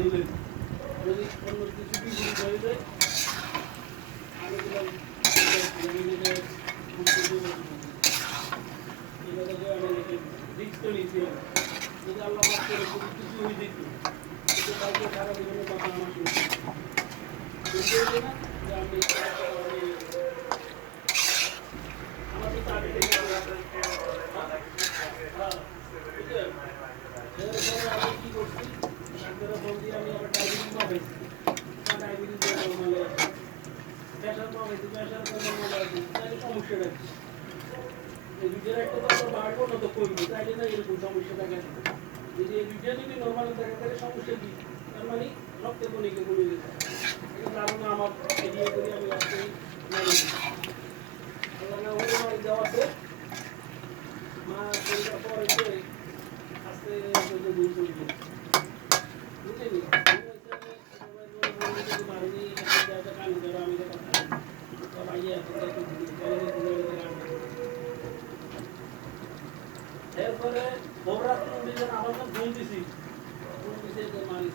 দিলেন যদি অন্য কিছু বিক্রি হয়ে যায় আমি দিলাম রিস্ক তো নিয়েছিলাম যদি আল্লাহ মাফ করে যদি কিছু হয়ে যেত কিন্তু কাউকে সারা জীবনের কথা আমার শুনছি বুঝতে না যে আমি আমাদের আগে থেকে আমি কি করছি আপনারা বলছি আমি আবার ডায়াবেটিস পাবেছি ডায়াবেটিস নর্মালে আছে প্রেশার পাবেছি প্রেশার নর্মালে আছে তাহলে সমস্যাটা কি এই দুটোর একটা তো আমরা বাড়বো না তো কমবো তাইলে না এরকম সমস্যা দেখা যাবে যদি এই দুটো যদি নর্মাল থাকে তাহলে সমস্যা কি তার মানে রক্তের কণিকা কমে গেছে এটা ধারণা আমার আইডিয়া করে আমি আজকে আল্লাহ না ওই দেওয়াতে মা শরীরটা পরে আস্তে আস্তে দূর করে দিয়েছে বুঝলি এরপরে ভোররাত্রি আবার ফোন দিছি মালিক